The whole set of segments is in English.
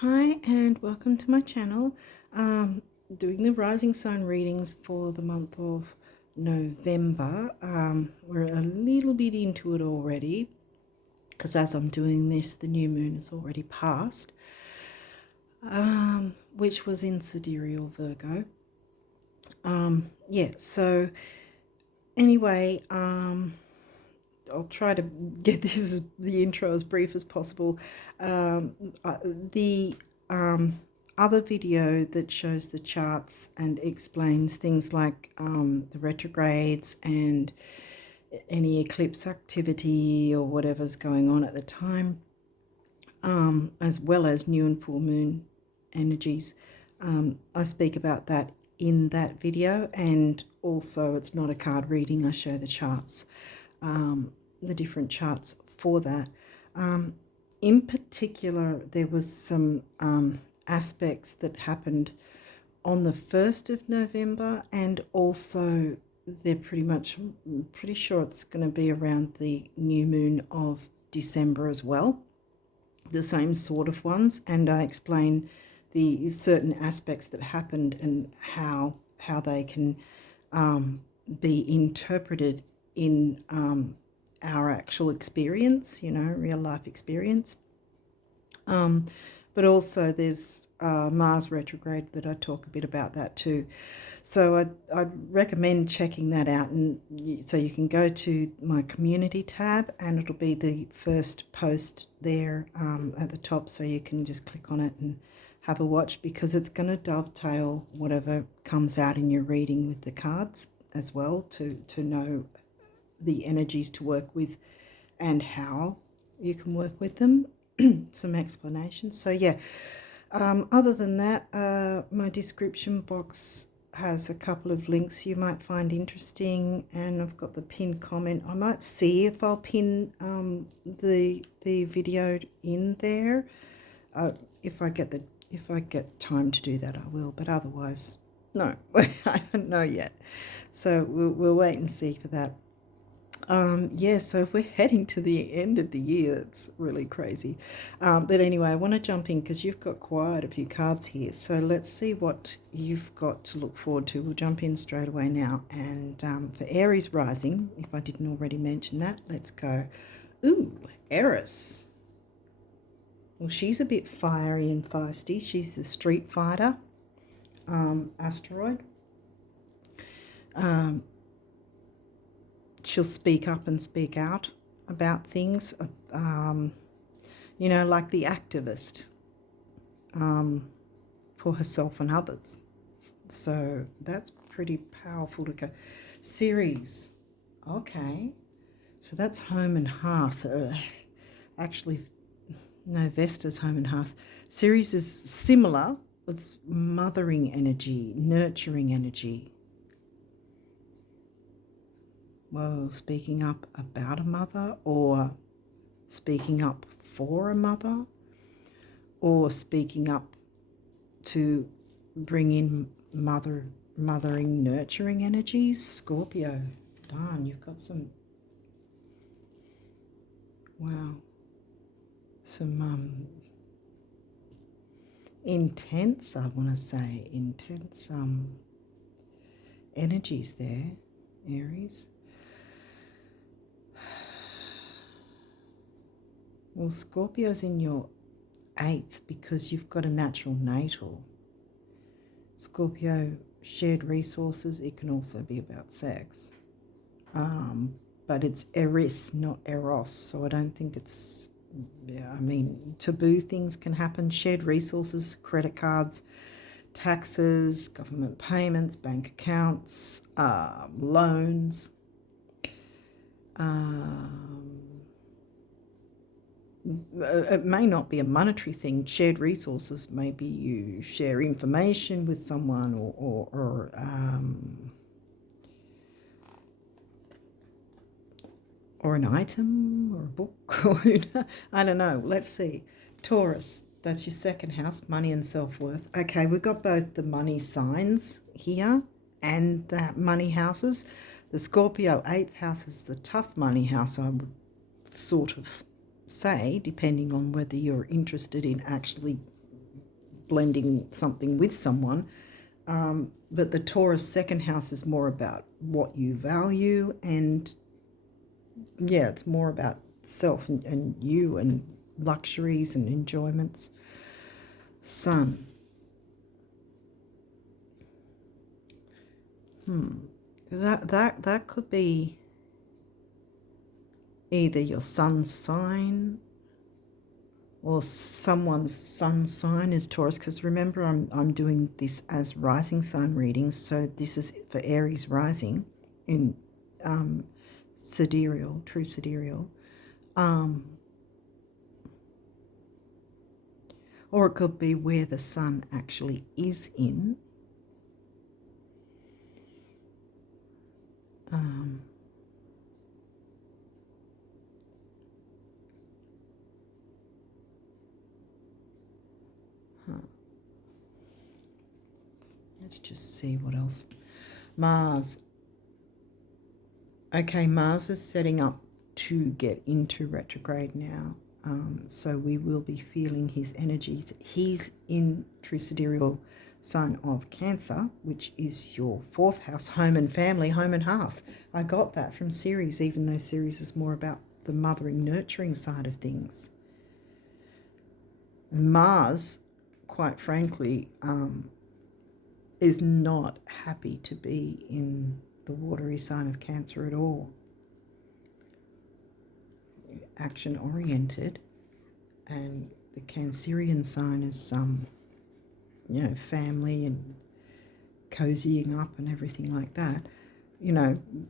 Hi and welcome to my channel. Doing the rising sign readings for the month of November. We're a little bit into it already because as I'm doing this, the new moon is already passed, which was in sidereal Virgo. So anyway, I'll try to get the intro as brief as possible. The other video that shows the charts and explains things like the retrogrades and any eclipse activity or whatever's going on at the time, as well as new and full moon energies. I speak about that in that video, and also it's not a card reading. I show the charts. The different charts for that. In particular, there was some aspects that happened on the 1st of November, and also they're pretty sure it's going to be around the new moon of December as well, the same sort of ones, and I explain the certain aspects that happened and how they can be interpreted in our actual experience, real life experience. But also there's Mars retrograde that I talk a bit about that too. So I'd recommend checking that out, and so you can go to my community tab and it'll be the first post there at the top, so you can just click on it and have a watch, because it's going to dovetail whatever comes out in your reading with the cards as well, to know the energies to work with and how you can work with them. Some explanations. So yeah, other than that, my description box has a couple of links you might find interesting, and I've got the pinned comment. I might see if I'll pin the video in there. If I get time to do that, I will, but otherwise no. I don't know yet, so we'll wait and see for that. So we're heading to the end of the year. It's really crazy. But anyway, I want to jump in because you've got quite a few cards here. So let's see what you've got to look forward to. We'll jump in straight away now. And for Aries rising, if I didn't already mention that, let's go. Ooh, Aries. Well, she's a bit fiery and feisty. She's the street fighter asteroid. She'll speak up and speak out about things, like the activist, for herself and others. So that's pretty powerful to go. Ceres, okay. So that's home and hearth. Actually, no, Vesta's home and hearth. Ceres is similar. It's mothering energy, nurturing energy. Well, speaking up about a mother, or speaking up for a mother, or speaking up to bring in mothering, nurturing energies. Scorpio, darn, you've got some, wow, some intense, I want to say, intense energies there, Aries. Well, Scorpio's in your 8th because you've got a natural natal. Scorpio, shared resources. It can also be about sex. But it's Eris, not Eros. So I don't think it's, taboo things can happen. Shared resources, credit cards, taxes, government payments, bank accounts, loans. It may not be a monetary thing. Shared resources, maybe you share information with someone, or an item or a book, or I don't know. Let's see. Taurus, that's your 2nd house, money and self-worth. Okay, we've got both the money signs here and the money houses. The Scorpio 8th house is the tough money house, I would sort of say, depending on whether you're interested in actually blending something with someone. But the Taurus second house is more about what you value, and yeah, it's more about self and you and luxuries and enjoyments. Sun. That could be either your sun's sign or someone's sun sign is Taurus, because remember I'm doing this as rising sign readings, so this is for Aries rising in sidereal, true sidereal. Or it could be where the sun actually is in. Let's just see what else. Mars. Okay, Mars is setting up to get into retrograde now. So we will be feeling his energies. He's in true sidereal sign of Cancer, which is your 4th house, home and family, home and hearth. I got that from Ceres, even though Ceres is more about the mothering, nurturing side of things. And Mars, quite frankly, is not happy to be in the watery sign of Cancer at all. Action oriented, and the Cancerian sign is family and cozying up and everything like that,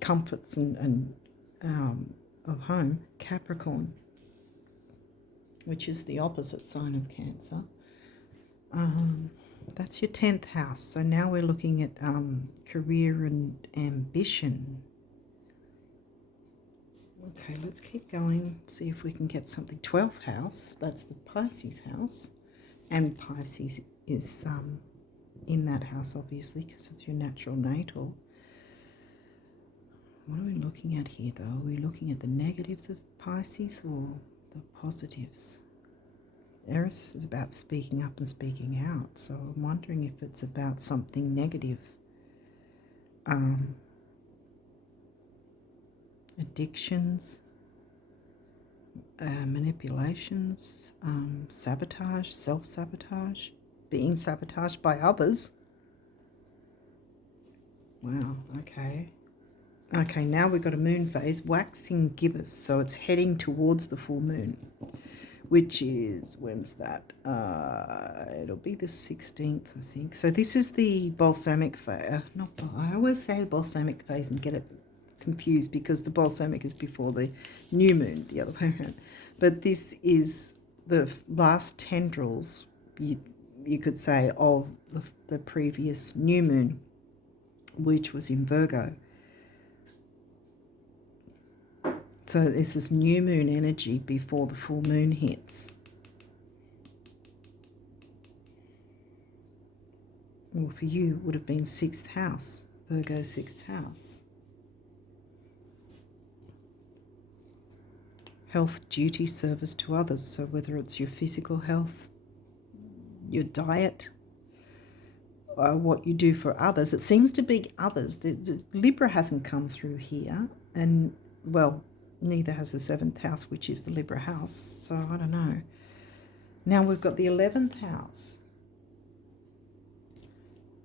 comforts and of home. Capricorn, which is the opposite sign of Cancer, that's your 10th house. So now we're looking at career and ambition. Okay, let's keep going, see if we can get something. 12th house, that's the Pisces house. And Pisces is in that house, obviously, because it's your natural natal. What are we looking at here, though? Are we looking at the negatives of Pisces or the positives? Aries is about speaking up and speaking out, so I'm wondering if it's about something negative. Addictions, manipulations, sabotage, self-sabotage, being sabotaged by others. Wow, okay. Okay, now we've got a moon phase, waxing gibbous, so it's heading towards the full moon, which is, when's that? It'll be the 16th, I think. So this is the balsamic phase. I always say the balsamic phase and get it confused because the balsamic is before the new moon, the other way around. But this is the last tendrils, you could say, of the previous new moon, which was in Virgo. So this is new moon energy before the full moon hits. Well, for you, it would have been 6th house, Virgo 6th house. Health, duty, service to others. So whether it's your physical health, your diet, what you do for others. It seems to be others. The Libra hasn't come through here. And, well, neither has the 7th house, which is the Libra house. So I don't know. Now we've got the 11th house.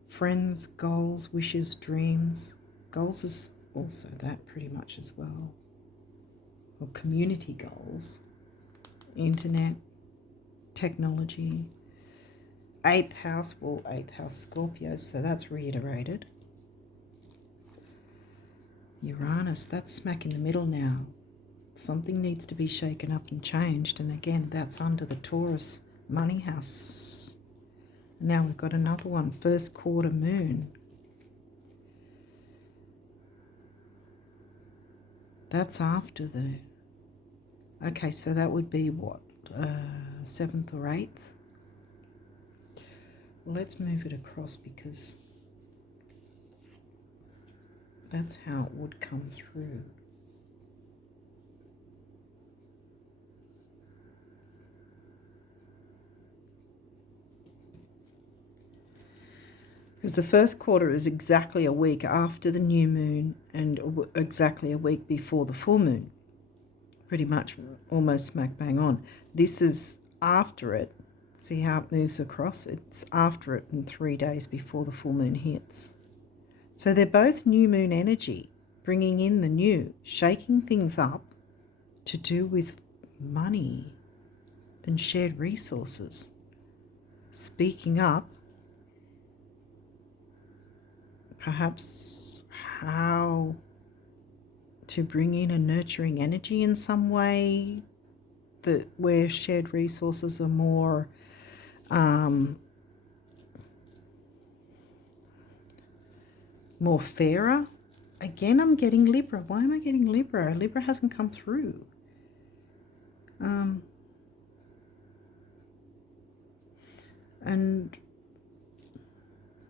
Friends, goals, wishes, dreams. Goals is also that pretty much as well. Or community goals, internet, technology. 8th house, well, 8th house Scorpio, so that's reiterated. Uranus, that's smack in the middle now. Something needs to be shaken up and changed, and again, that's under the Taurus money house. Now we've got another one, 1st quarter moon. That's after the... Okay, so that would be what? 7th or 8th? Well, let's move it across because that's how it would come through. Because the first quarter is exactly a week after the new moon and exactly a week before the full moon. Pretty much almost smack bang on. This is after it. See how it moves across? It's after it and 3 days before the full moon hits. So they're both new moon energy, bringing in the new, shaking things up to do with money and shared resources. Speaking up, perhaps how to bring in a nurturing energy in some way, that where shared resources are more more fairer. Again, I'm getting Libra. Why am I getting Libra? Libra hasn't come through. And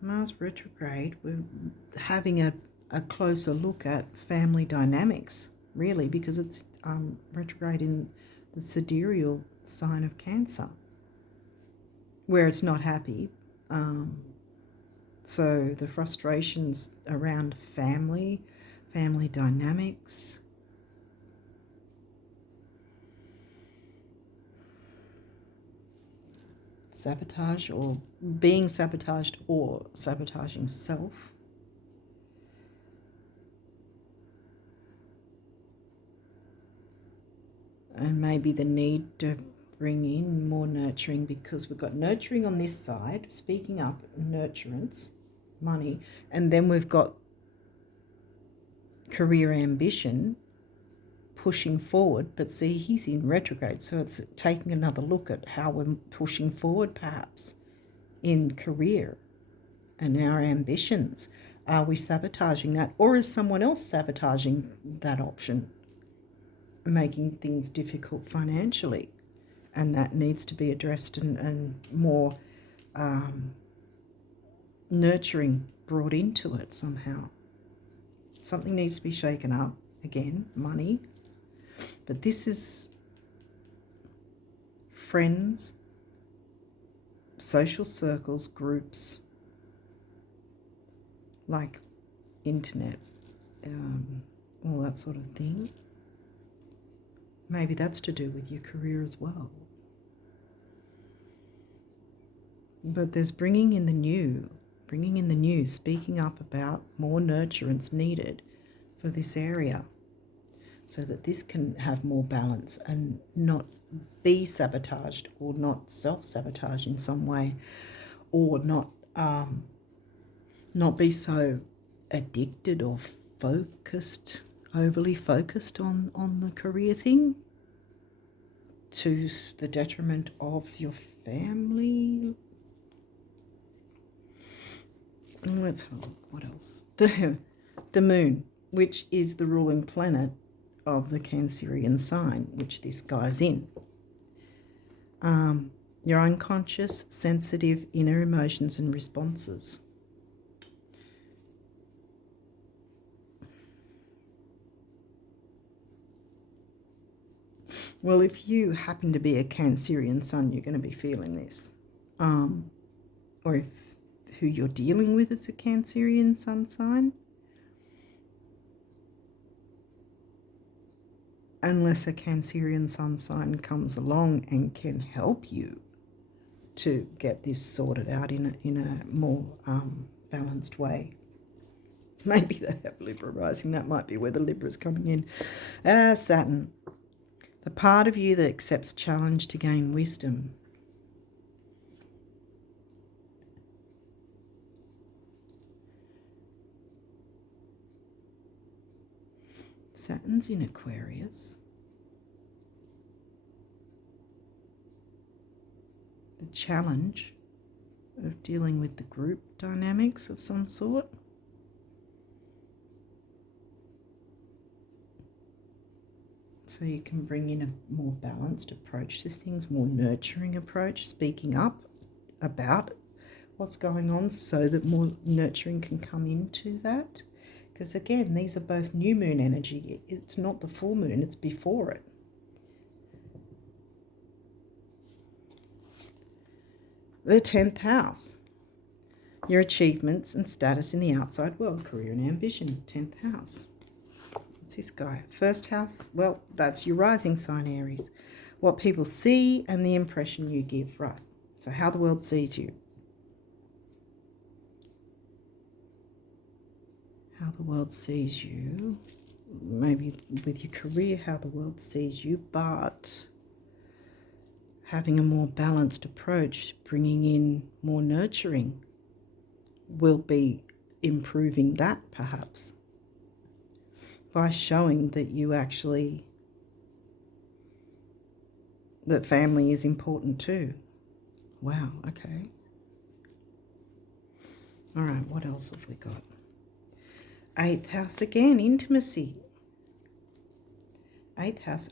Mars retrograde, we're having a closer look at family dynamics, really, because it's retrograde in the sidereal sign of Cancer, where it's not happy. So the frustrations around family dynamics, sabotage or being sabotaged or sabotaging self. And maybe the need to bring in more nurturing, because we've got nurturing on this side, speaking up, nurturance, money, and then we've got career ambition, pushing forward. But see, he's in retrograde, so it's taking another look at how we're pushing forward perhaps in career and our ambitions. Are we sabotaging that, or is someone else sabotaging that option, making things difficult financially? And that needs to be addressed and more nurturing brought into it somehow. Something needs to be shaken up. Again, money. But this is friends, social circles, groups, like internet, all that sort of thing. Maybe that's to do with your career as well. But there's bringing in the new, speaking up about more nurturance needed for this area, so that this can have more balance and not be sabotaged or not self-sabotage in some way, or not be so addicted or focused, overly focused on the career thing to the detriment of your family. Let's have a look. What else? The moon, which is the ruling planet of the Cancerian sign, which this guy's in. Your unconscious, sensitive, inner emotions and responses. Well, if you happen to be a Cancerian sun, you're going to be feeling this. Or if who you're dealing with is a Cancerian sun sign. Unless a Cancerian sun sign comes along and can help you to get this sorted out in a more balanced way. Maybe they have Libra rising. That might be where the Libra's coming in. Saturn. The part of you that accepts challenge to gain wisdom. Saturn's in Aquarius. The challenge of dealing with the group dynamics of some sort. So you can bring in a more balanced approach to things, more nurturing approach, speaking up about what's going on so that more nurturing can come into that. Because again, these are both new moon energy. It's not the full moon, it's before it. The 10th house. your achievements and status in the outside world, career and ambition, 10th house. What's this guy? First house, well, that's your rising sign, Aries. What people see and the impression you give, right? So how the world sees you. How the world sees you, maybe with your career, how the world sees you, but having a more balanced approach, bringing in more nurturing, will be improving that perhaps by showing that you actually, that family is important too. Wow, okay. All right, what else have we got? 8th house again, intimacy. 8th house,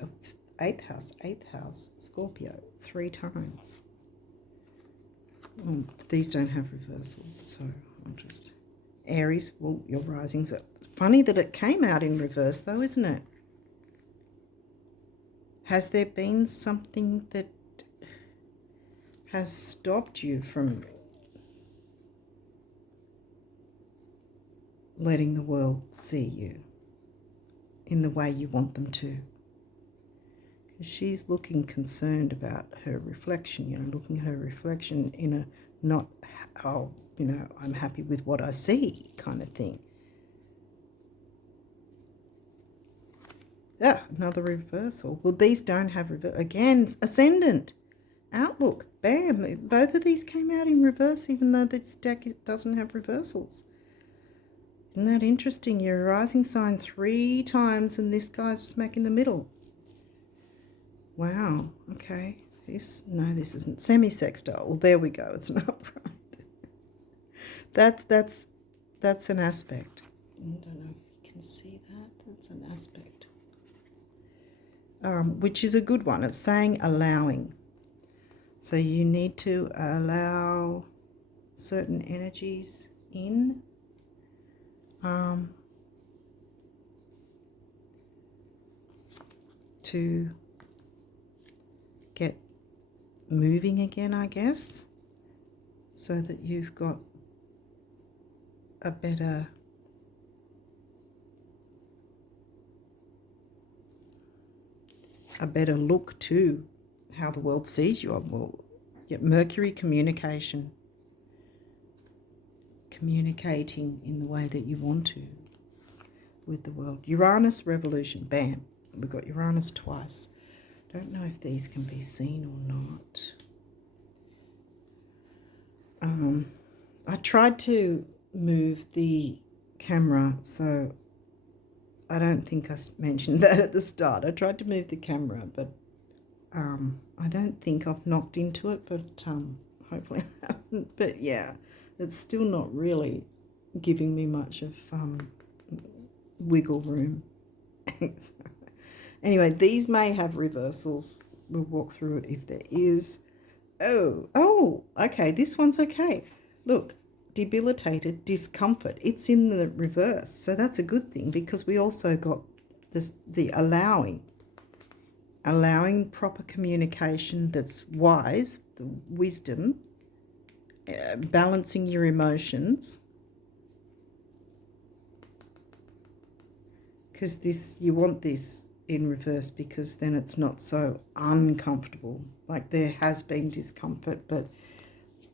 8th house, Scorpio, 3 times. Oh, these don't have reversals, so I'll just... Aries, well, your risings are... Funny that it came out in reverse though, isn't it? Has there been something that has stopped you from letting the world see you in the way you want them to? Because she's looking concerned about her reflection, you know, looking at her reflection in a not, oh, you know, I'm happy with what I see kind of thing. Yeah, another reversal. Well, these don't have reversal. Again, Ascendant, Outlook, bam. Both of these came out in reverse, even though this deck doesn't have reversals. Isn't that interesting? Your rising sign 3 times and this guy's smack in the middle. Wow, okay. This isn't semi-sextile. Well, there we go. It's not right. That's an aspect. I don't know if you can see that. That's an aspect. Which is a good one. It's saying allowing. So you need to allow certain energies in. To get moving again, I guess, so that you've got a better look to how the world sees you. Well, yeah, Mercury, communication, communicating in the way that you want to with the world. Uranus, revolution, bam. We've got Uranus twice. Don't know if these can be seen or not. I tried to move the camera, so I don't think I mentioned that at the start. I tried to move the camera, but I don't think I've knocked into it, but hopefully I haven't. But yeah, it's still not really giving me much of wiggle room. Anyway, these may have reversals. We'll walk through it if there is. Oh, okay, this one's okay. Look, debilitated, discomfort. It's in the reverse, so that's a good thing because we also got this, the allowing proper communication that's wise, the wisdom, balancing your emotions. Because this, you want this in reverse because then it's not so uncomfortable. Like there has been discomfort, but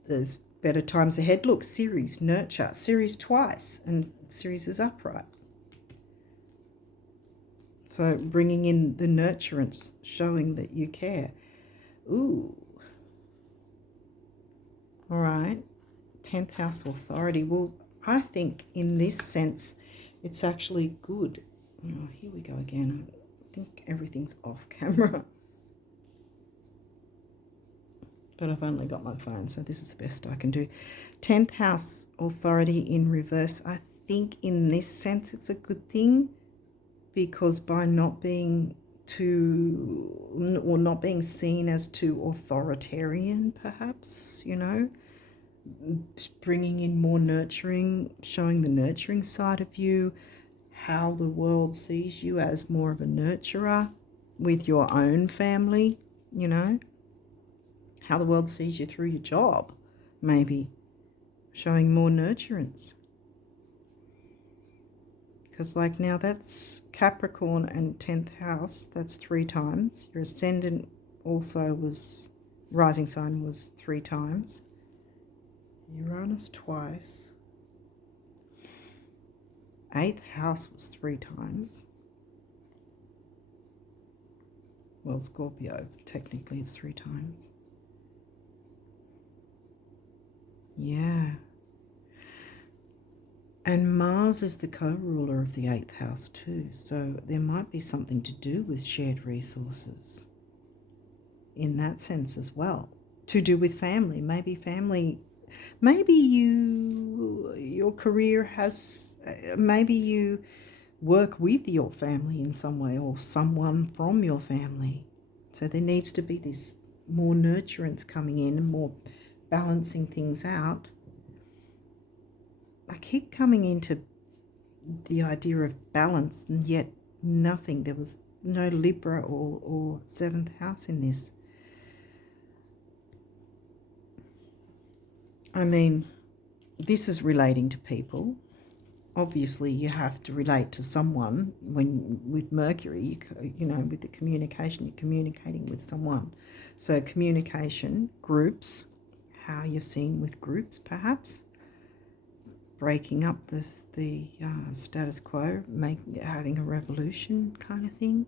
there's better times ahead. Look, Ceres, nurture. Ceres twice, and Ceres is upright. So bringing in the nurturance, showing that you care. Ooh. All right. 10th house authority. Well, I think in this sense, it's actually good. Oh, here we go again. I think everything's off camera. But I've only got my phone, so this is the best I can do. 10th house authority in reverse. I think in this sense it's a good thing because by not being too, or not being seen as too authoritarian, perhaps, you know, bringing in more nurturing, showing the nurturing side of you, how the world sees you as more of a nurturer with your own family, you know, how the world sees you through your job, maybe. showing more nurturance. Because like now that's Capricorn and 10th house, that's 3 times. Your ascendant also was, rising sign was 3 times. Uranus twice. 8th house was 3 times. Well, Scorpio, technically it's 3 times. Yeah. And Mars is the co-ruler of the 8th house too, so there might be something to do with shared resources in that sense as well. To do with family, maybe your career has, maybe you work with your family in some way or someone from your family. So there needs to be this more nurturance coming in and more balancing things out. I keep coming into the idea of balance, and yet nothing. There was no Libra or 7th house in this. I mean, this is relating to people. Obviously, you have to relate to someone when with Mercury, you know, with the communication, you're communicating with someone. So communication, groups, how you're seen with groups, perhaps. Breaking up the status quo, having a revolution kind of thing.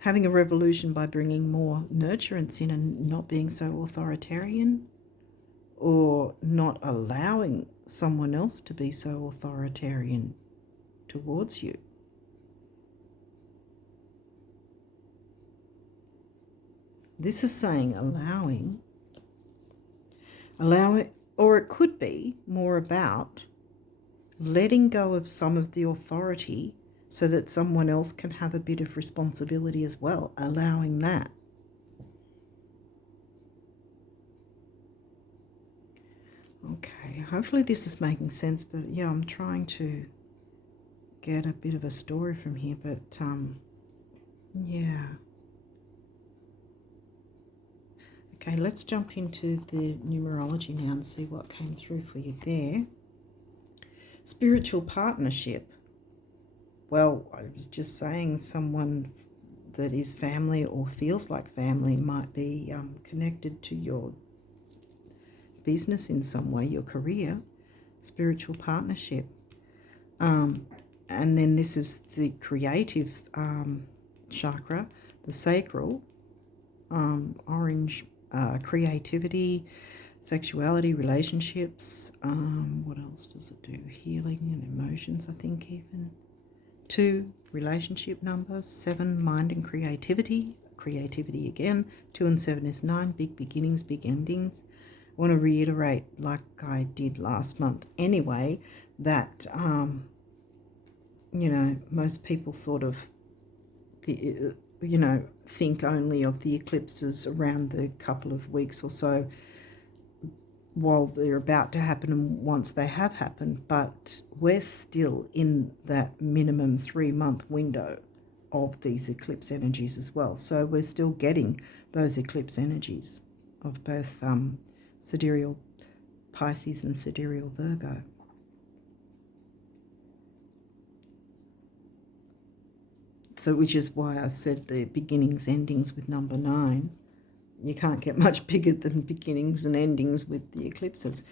Having a revolution by bringing more nurturance in and not being so authoritarian, or not allowing someone else to be so authoritarian towards you. This is saying allow it, or it could be more about letting go of some of the authority so that someone else can have a bit of responsibility as well, allowing that. Okay, hopefully this is making sense, but yeah, I'm trying to get a bit of a story from here, but yeah. Okay, let's jump into the numerology now and see what came through for you there. Spiritual partnership. Well, I was just saying someone that is family or feels like family might be connected to your business in some way, your career. Spiritual partnership. And then this is the creative chakra, the sacral, orange, creativity, sexuality, relationships. What else does it do? Healing and emotions, I think, even. 2, relationship number. 7, mind and creativity. Creativity again. 2 and 7 is 9, big beginnings, big endings. I want to reiterate, like I did last month anyway, that, you know, most people sort of, you know, think only of the eclipses around the couple of weeks or so while they're about to happen and once they have happened, but we're still in that minimum 3-month window of these eclipse energies as well. So we're still getting those eclipse energies of both sidereal Pisces and sidereal Virgo. So which is why I've said the beginnings, endings with number 9. You can't get much bigger than beginnings and endings with the eclipses.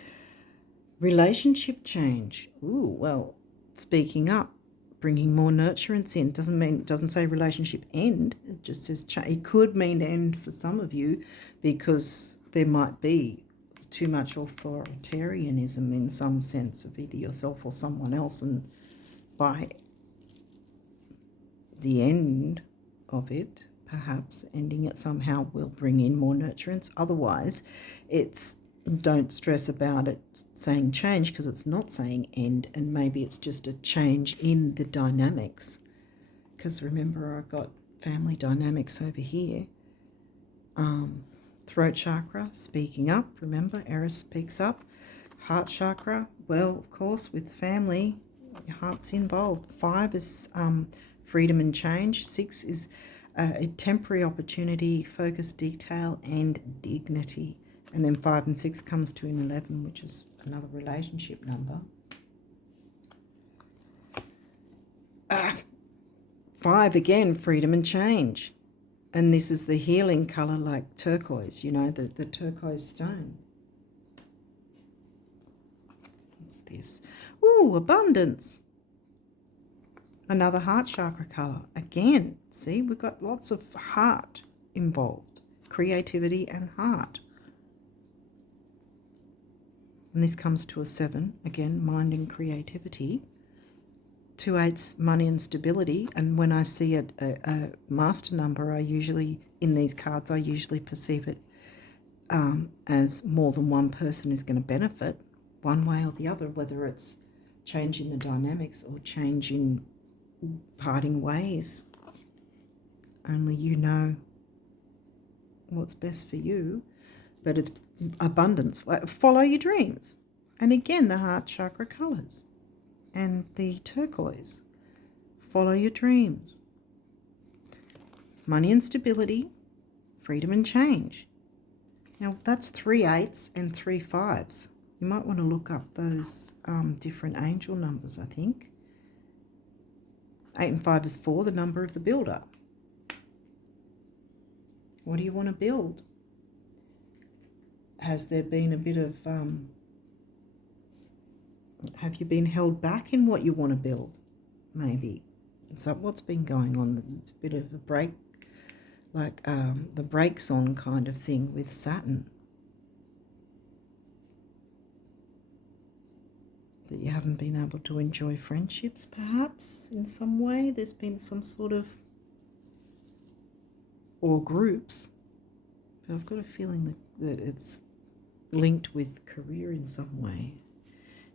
Relationship change. Ooh, well, speaking up, bringing more nurturance in. Doesn't say relationship end. It just says it could mean end for some of you because there might be too much authoritarianism in some sense of either yourself or someone else, and by the end of it, perhaps ending it somehow will bring in more nurturance. Otherwise, it's don't stress about it saying change, because it's not saying end, and maybe it's just a change in the dynamics. Because remember, I've got family dynamics over here. Throat chakra, speaking up. Remember, Aries speaks up. Heart chakra, well, of course, with family, your heart's involved. 5 is freedom and change. 6 is a temporary opportunity, focus, detail, and dignity. And then 5 and 6 comes to an 11, which is another relationship number. 5 again, freedom and change. And this is the healing colour, like turquoise, you know, the turquoise stone. What's this? Ooh, abundance. Another heart chakra colour. Again, see, we've got lots of heart involved. Creativity and heart. And this comes to a 7. Again, mind and creativity. 2 8s, money and stability. And when I see a master number, in these cards, I usually perceive it as more than one person is going to benefit one way or the other, whether it's changing the dynamics or changing parting ways. Only you know what's best for you. But it's abundance. Follow your dreams. And again, the heart chakra colours. And the turquoise. Follow your dreams. Money and stability. Freedom and change. Now, that's 3 8s and 3 5s. You might want to look up those different angel numbers, I think. 8 and 5 is 4, the number of the builder. What do you want to build? Has there been a bit of... have you been held back in what you want to build? Maybe. So what's been going on? It's a bit of a break, like the brakes on kind of thing with Saturn. That you haven't been able to enjoy friendships, perhaps, in some way. There's been some sort of... or groups. But I've got a feeling that it's linked with career in some way.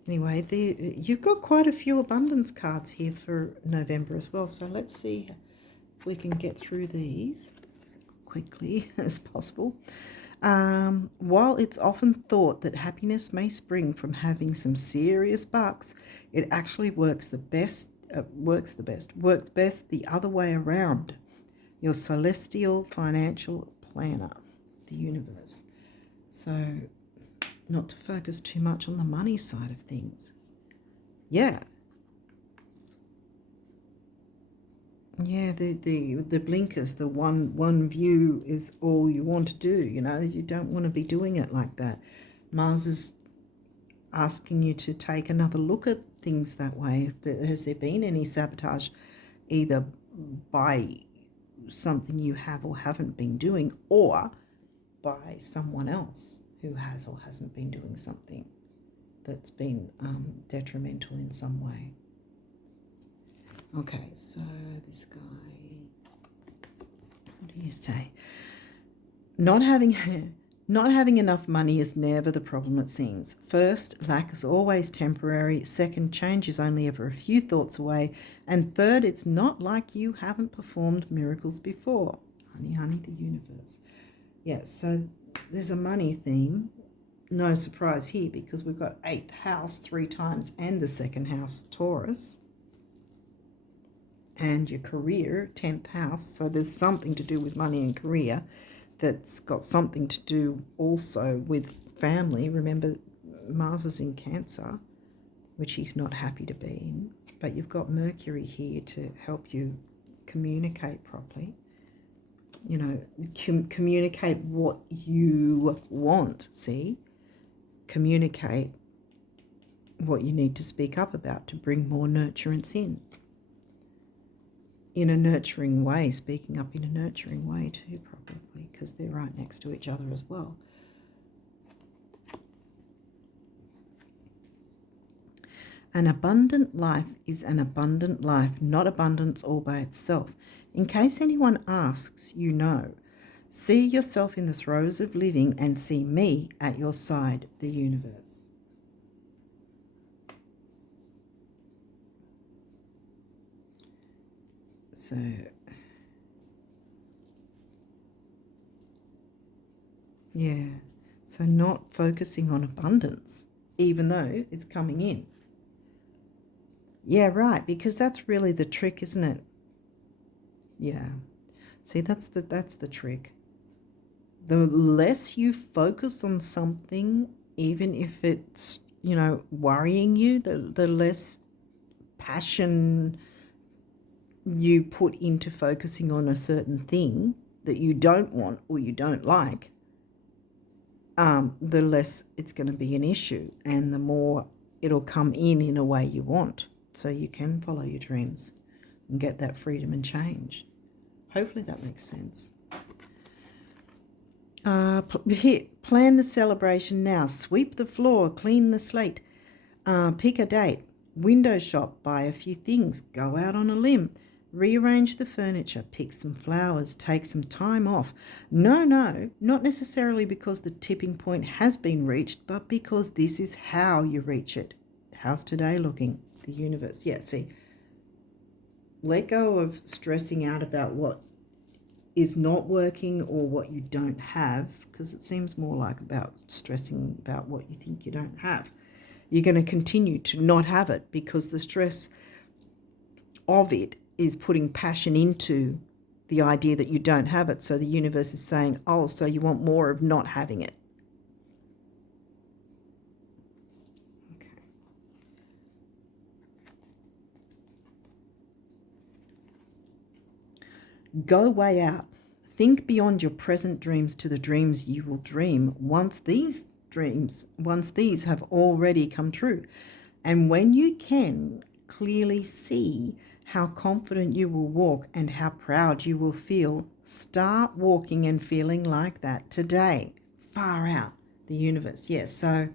Anyway, you've got quite a few abundance cards here for November as well. So let's see if we can get through these quickly as possible. While it's often thought that happiness may spring from having some serious bucks, it actually works best the other way around. Your celestial financial planner, the universe. So not to focus too much on the money side of things. Yeah, the blinkers, the one view is all you want to do. You know, you don't want to be doing it like that. Mars is asking you to take another look at things that way. Has there been any sabotage, either by something you have or haven't been doing, or by someone else who has or hasn't been doing something that's been detrimental in some way? Okay, so this guy, what do you say? Not having enough money is never the problem, it seems. First, lack is always temporary. Second, change is only ever a few thoughts away. And third, it's not like you haven't performed miracles before. Honey, honey, the universe. Yeah, so there's a money theme. No surprise here, because we've got 8th house 3 times and the 2nd house, Taurus. And your career, 10th house. So there's something to do with money and career that's got something to do also with family. Remember, Mars is in Cancer, which he's not happy to be in. But you've got Mercury here to help you communicate properly. You know, communicate what you want, see? Communicate what you need to speak up about to bring more nurturance in a nurturing way, speaking up in a nurturing way too, probably, because they're right next to each other as well. An abundant life is an abundant life, not abundance all by itself. In case anyone asks, you know. See yourself in the throes of living and see me at your side, the universe. So, yeah, so not focusing on abundance, even though it's coming in. Yeah, right, because that's really the trick, isn't it? Yeah. See, that's the trick. The less you focus on something, even if it's, worrying you, the less passion you put into focusing on a certain thing that you don't want or you don't like, the less it's going to be an issue, and the more it'll come in a way you want, so you can follow your dreams and get that freedom and change. Hopefully that makes sense. Plan the celebration now. Sweep the floor, clean the slate, pick a date, window shop, buy a few things, go out on a limb, rearrange the furniture, pick some flowers, take some time off. No, not necessarily because the tipping point has been reached, but because this is how you reach it. How's today looking? The universe. Yeah, see, let go of stressing out about what is not working or what you don't have, because it seems more like about stressing about what you think you don't have. You're going to continue to not have it because the stress of it is putting passion into the idea that you don't have it. So the universe is saying, oh, so you want more of not having it. Okay. Go way out. Think beyond your present dreams to the dreams you will dream once these have already come true. And when you can clearly see how confident you will walk and how proud you will feel, start walking and feeling like that today. Far out, the universe. Yes, so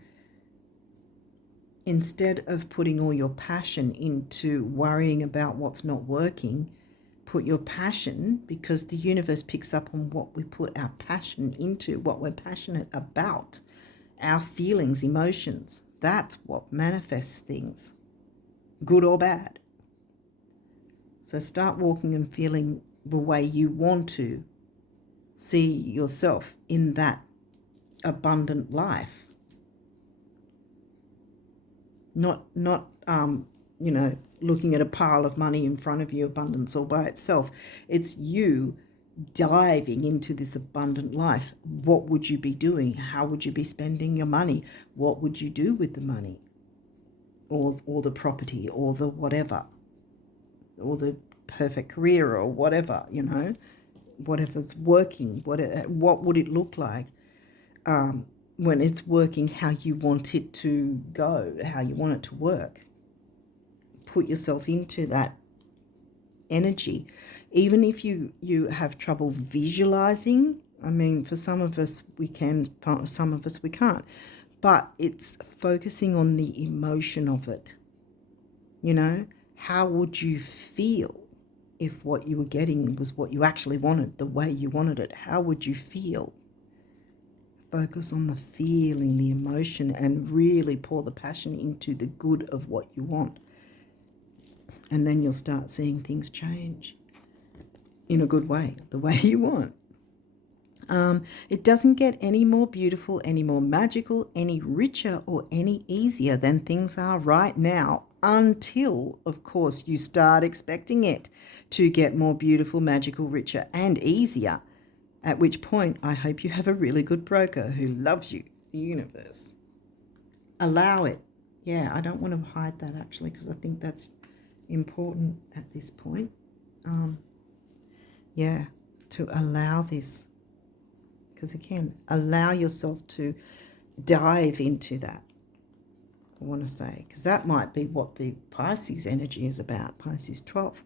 instead of putting all your passion into worrying about what's not working, put your passion, because the universe picks up on what we put our passion into, what we're passionate about, our feelings, emotions. That's what manifests things, good or bad. So start walking and feeling the way you want to see yourself in that abundant life. Not looking at a pile of money in front of you, abundance all by itself. It's you diving into this abundant life. What would you be doing? How would you be spending your money? What would you do with the money? Or the property, or the whatever, or the perfect career, or whatever, whatever's working. What would it look like when it's working how you want it to go, how you want it to work? Put yourself into that energy. Even if you have trouble visualizing, I mean, for some of us we can, for some of us we can't, but it's focusing on the emotion of it. How would you feel if what you were getting was what you actually wanted, the way you wanted it? How would you feel? Focus on the feeling, the emotion, and really pour the passion into the good of what you want. And then you'll start seeing things change in a good way, the way you want. It doesn't get any more beautiful, any more magical, any richer, or any easier than things are right now, until, of course, you start expecting it to get more beautiful, magical, richer, and easier. At which point, I hope you have a really good broker who loves you, the universe. Allow it. Yeah, I don't want to hide that, actually, because I think that's important at this point. To allow this. Because again, allow yourself to dive into that, I want to say. Because that might be what the Pisces energy is about, Pisces 12.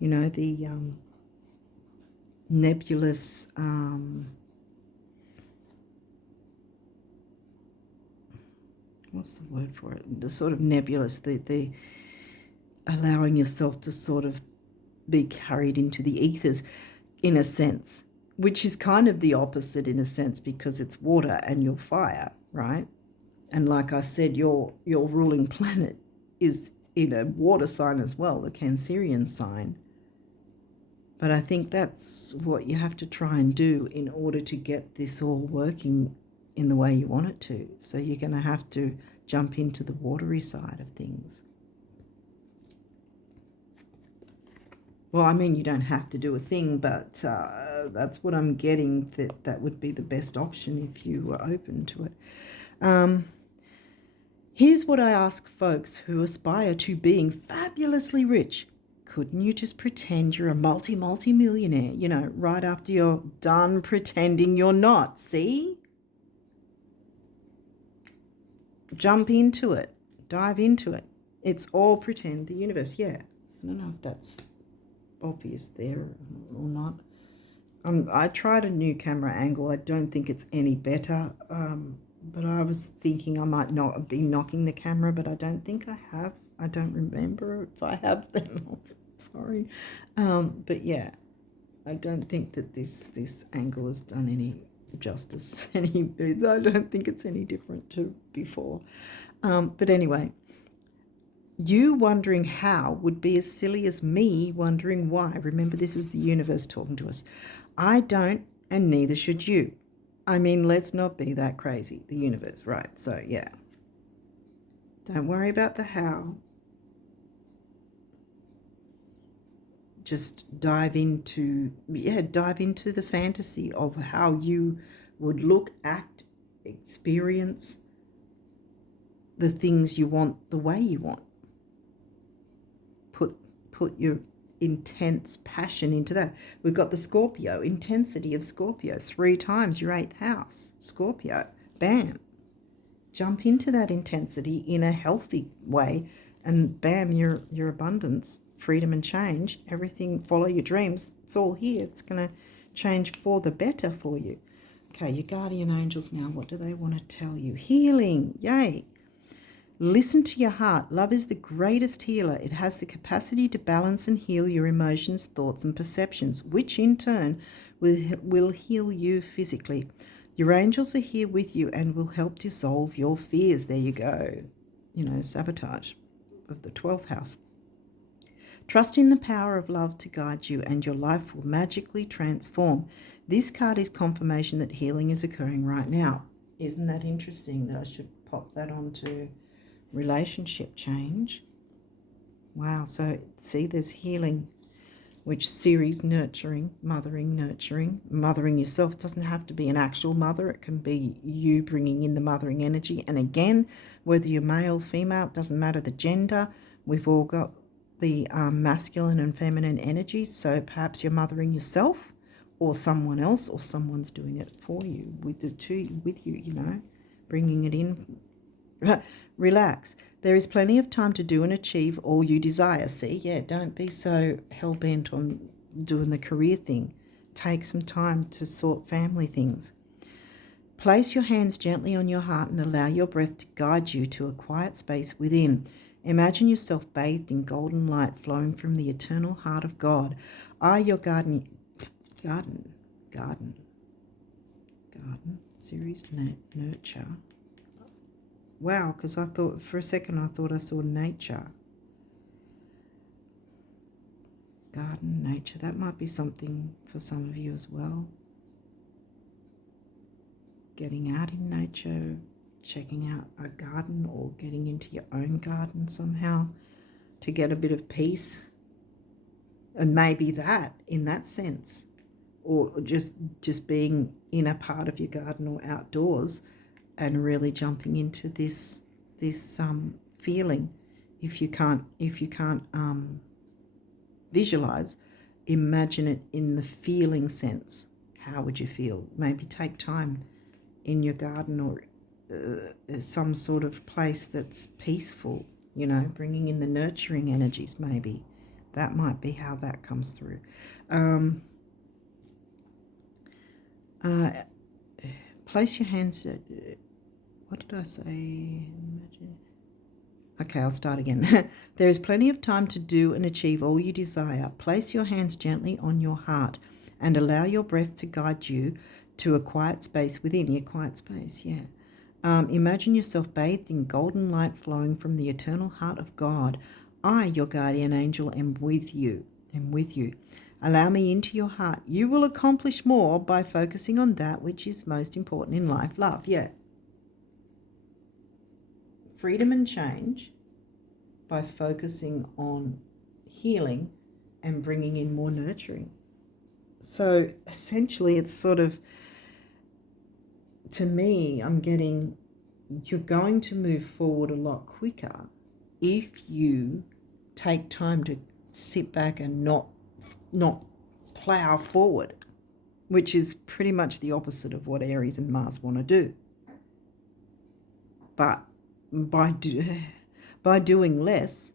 The nebulous, what's the word for it? The sort of nebulous, the allowing yourself to sort of be carried into the ethers, in a sense, which is kind of the opposite in a sense, because it's water and you're fire, right? And like I said, your ruling planet is in a water sign as well, the Cancerian sign. But I think that's what you have to try and do in order to get this all working in the way you want it to. So you're going to have to jump into the watery side of things. Well, I mean, you don't have to do a thing, but that's what I'm getting, that would be the best option if you were open to it. Here's what I ask folks who aspire to being fabulously rich. Couldn't you just pretend you're a multi-millionaire, right after you're done pretending you're not? See? Jump into it. Dive into it. It's all pretend, the universe. Yeah. I don't know if that's obvious there or not. I tried a new camera angle. I don't think it's any better. But I was thinking I might not be knocking the camera, but I don't think I have. I don't remember if I have then. Sorry. But yeah, I don't think that this angle has done any justice. I don't think it's any different to before. But anyway, you wondering how would be as silly as me wondering why. Remember, this is the universe talking to us. I don't, and neither should you. I mean, let's not be that crazy. The universe, right? So, yeah. Don't worry about the how. Just dive into the fantasy of how you would look, act, experience the things you want the way you want. Put your intense passion into that. We've got the Scorpio, intensity of Scorpio, 3 times your 8th house, Scorpio. Bam. Jump into that intensity in a healthy way, and bam, your abundance, freedom and change, everything, follow your dreams. It's all here. It's going to change for the better for you. Okay, your guardian angels now, what do they want to tell you? Healing. Yay. Listen to your heart. Love is the greatest healer. It has the capacity to balance and heal your emotions, thoughts, and perceptions, which in turn will heal you physically. Your angels are here with you and will help dissolve your fears. There you go. Sabotage of the 12th house. Trust in the power of love to guide you, and your life will magically transform. This card is confirmation that healing is occurring right now. Isn't that interesting that I should pop that onto relationship change? Wow. So see, there's healing, which series nurturing, mothering yourself. It doesn't have to be an actual mother. It can be you bringing in the mothering energy. And again, whether you're male, female, it doesn't matter the gender. We've all got the masculine and feminine energies. So perhaps you're mothering yourself or someone else, or someone's doing it for you, with you, bringing it in. Relax. There is plenty of time to do and achieve all you desire. See, yeah, don't be so hell-bent on doing the career thing. Take some time to sort family things. Place your hands gently on your heart and allow your breath to guide you to a quiet space within. Imagine yourself bathed in golden light flowing from the eternal heart of God. Your garden series nurture. Wow, because I thought for a second I saw nature. Garden, nature, that might be something for some of you as well. Getting out in nature, checking out a garden, or getting into your own garden somehow to get a bit of peace. And maybe that, in that sense, or just being in a part of your garden or outdoors and really jumping into this feeling. If you can't visualize, imagine it in the feeling sense. How would you feel? Maybe take time in your garden or some sort of place that's peaceful, bringing in the nurturing energies. Maybe that might be how that comes through. Place your hands what did I say? Okay, I'll start again. There is plenty of time to do and achieve all you desire. Place your hands gently on your heart and allow your breath to guide you to a quiet space within. Your quiet space, yeah. Imagine yourself bathed in golden light flowing from the eternal heart of God. I, your guardian angel, am with you. Allow me into your heart. You will accomplish more by focusing on that which is most important in life. Love, yeah. Freedom and change by focusing on healing and bringing in more nurturing. So essentially it's sort of, to me, I'm getting, you're going to move forward a lot quicker if you take time to sit back and not plow forward, which is pretty much the opposite of what Aries and Mars want to do. But by doing less,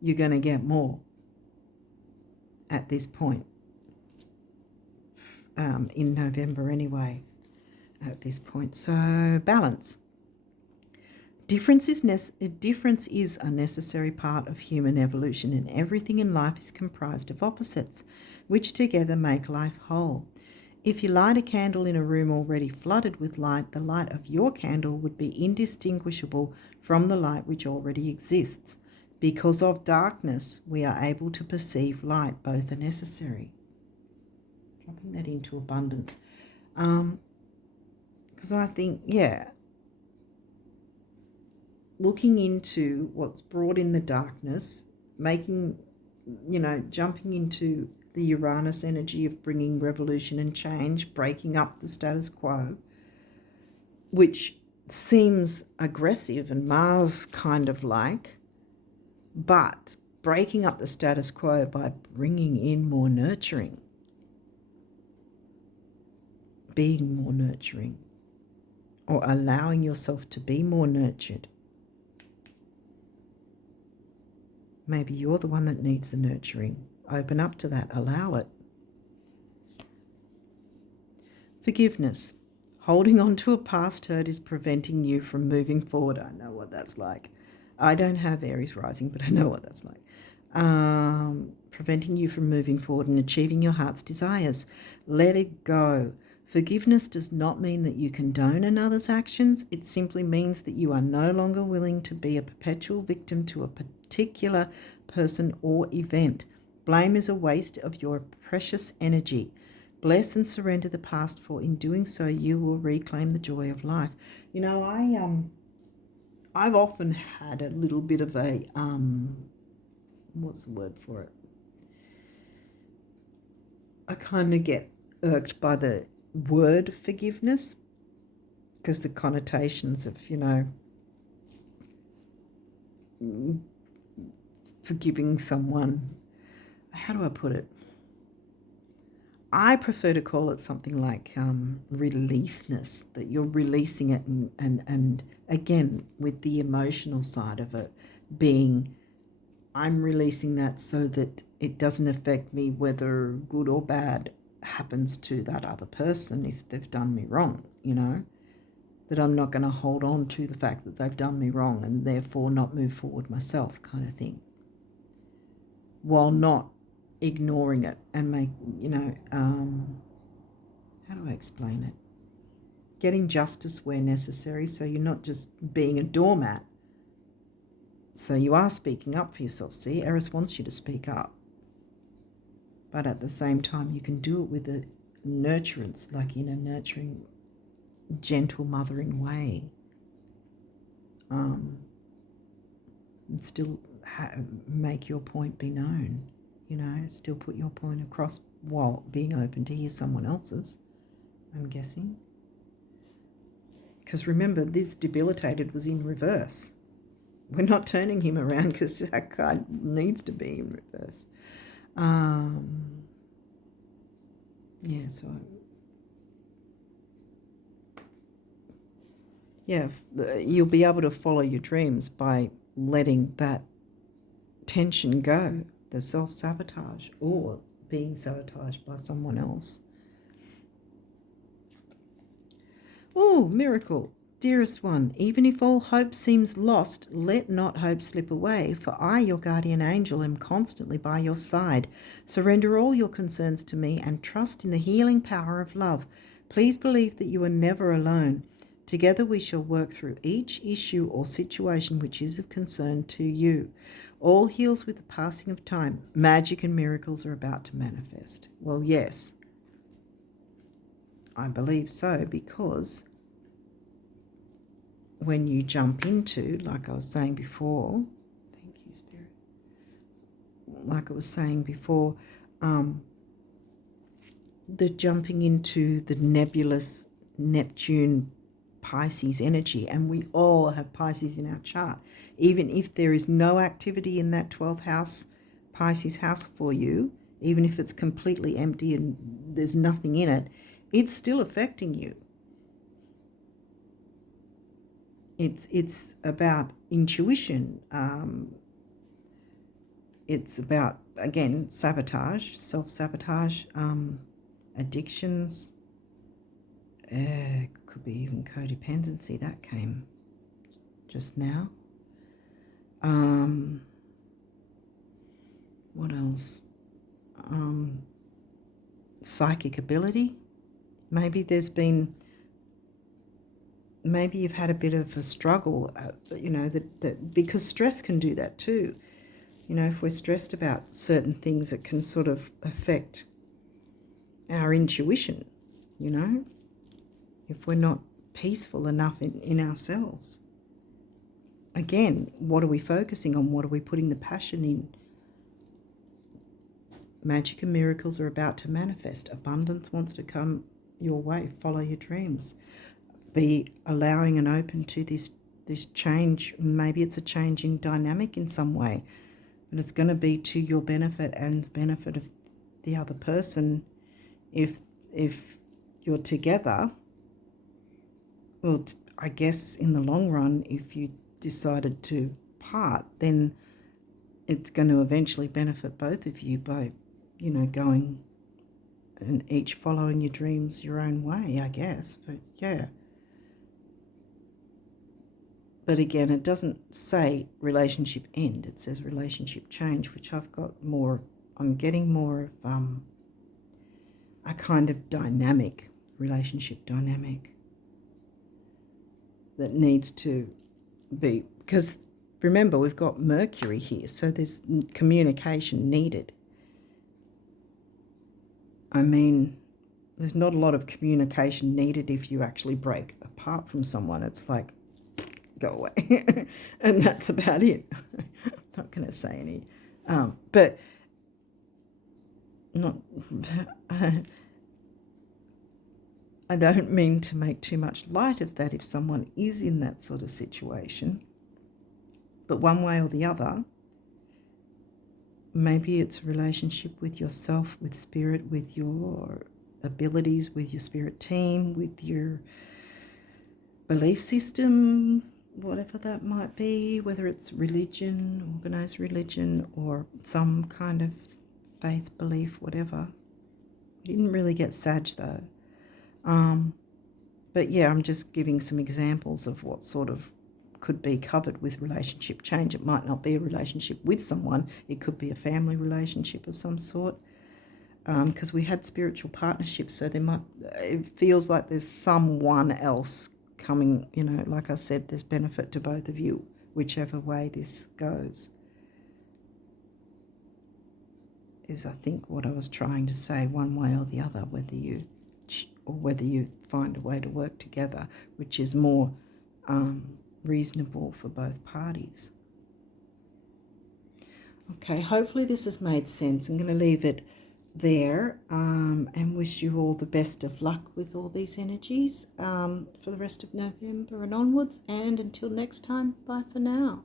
you're going to get more at this point, in November anyway, at this point. So balance. Difference is a necessary part of human evolution, and everything in life is comprised of opposites, which together make life whole. If you light a candle in a room already flooded with light, the light of your candle would be indistinguishable from the light which already exists. Because of darkness, we are able to perceive light. Both are necessary. Dropping that into abundance. Because I think, looking into what's brought in the darkness, making, jumping into the Uranus energy of bringing revolution and change, breaking up the status quo, which seems aggressive and Mars kind of like, but breaking up the status quo by bringing in more nurturing, being more nurturing, or allowing yourself to be more nurtured. Maybe you're the one that needs the nurturing. Open up to that. Allow it. Forgiveness. Holding on to a past hurt is preventing you from moving forward. I know what that's like. I don't have Aries rising, but I know what that's like. Preventing you from moving forward and achieving your heart's desires. Let it go. Forgiveness does not mean that you condone another's actions. It simply means that you are no longer willing to be a perpetual victim to a particular person or event. Blame is a waste of your precious energy. Bless and surrender the past, for in doing so you will reclaim the joy of life. I've often had a little bit of a what's the word for it? I kind of get irked by the word forgiveness, because the connotations of, forgiving someone, how do I put it? I prefer to call it something like releaseness, that you're releasing it, and again, with the emotional side of it being, I'm releasing that so that it doesn't affect me whether good or bad happens to that other person if they've done me wrong, that I'm not going to hold on to the fact that they've done me wrong and therefore not move forward myself, kind of thing, while not ignoring it and make, how do I explain it? Getting justice where necessary, so you're not just being a doormat. So you are speaking up for yourself. See, Aries wants you to speak up. But at the same time, you can do it with a nurturance, like in a nurturing, gentle, mothering way. And still make your point be known, still put your point across while being open to hear someone else's, I'm guessing. Because remember, this debilitated was in reverse. We're not turning him around because that card needs to be in reverse. You'll be able to follow your dreams by letting that tension go, the self-sabotage, or being sabotaged by someone else. Oh, miracle. Dearest one, even if all hope seems lost, let not hope slip away, for I, your guardian angel, am constantly by your side. Surrender all your concerns to me and trust in the healing power of love. Please believe that you are never alone. Together we shall work through each issue or situation which is of concern to you. All heals with the passing of time. Magic and miracles are about to manifest. Well, yes, I believe so, because when you jump into, like I was saying before, thank you, Spirit, like I was saying before, the jumping into the nebulous Neptune Pisces energy, and we all have Pisces in our chart. Even if there is no activity in that 12th house, Pisces house for you, even if it's completely empty and there's nothing in it, it's still affecting you. It's about intuition. It's about, again, sabotage, self-sabotage, addictions. Could be even codependency. That came just now. What else? Psychic ability. Maybe you've had a bit of a struggle, that because stress can do that too. If we're stressed about certain things, it can sort of affect our intuition, if we're not peaceful enough in ourselves. Again, what are we focusing on? What are we putting the passion in? Magic and miracles are about to manifest. Abundance wants to come your way. Follow your dreams. Be allowing and open to this change. Maybe it's a change in dynamic in some way, but it's going to be to your benefit and the benefit of the other person. If you're together, well, I guess in the long run, if you decided to part, then it's going to eventually benefit both of you by, going and each following your dreams your own way, I guess. But yeah. But again, it doesn't say relationship end. It says relationship change, which I'm getting more of a kind of dynamic, relationship dynamic that needs to be, because remember, we've got Mercury here, so there's communication needed. I mean, there's not a lot of communication needed if you actually break apart from someone. It's like, go away. And that's about it. I'm not going to say any. But not. I don't mean to make too much light of that if someone is in that sort of situation. But one way or the other, maybe it's a relationship with yourself, with spirit, with your abilities, with your spirit team, with your belief systems, whatever that might be, whether it's religion, organized religion, or some kind of faith, belief, whatever. We didn't really get Sag though. But yeah, I'm just giving some examples of what sort of could be covered with relationship change. It might not be a relationship with someone. It could be a family relationship of some sort. Because we had spiritual partnerships, so it feels like there's someone else coming, like I said, there's benefit to both of you, whichever way this goes, is I think what I was trying to say, one way or the other, whether you find a way to work together, which is more reasonable for both parties. Okay, hopefully this has made sense. I'm going to leave it there and wish you all the best of luck with all these energies for the rest of November and onwards. And until next time, bye for now.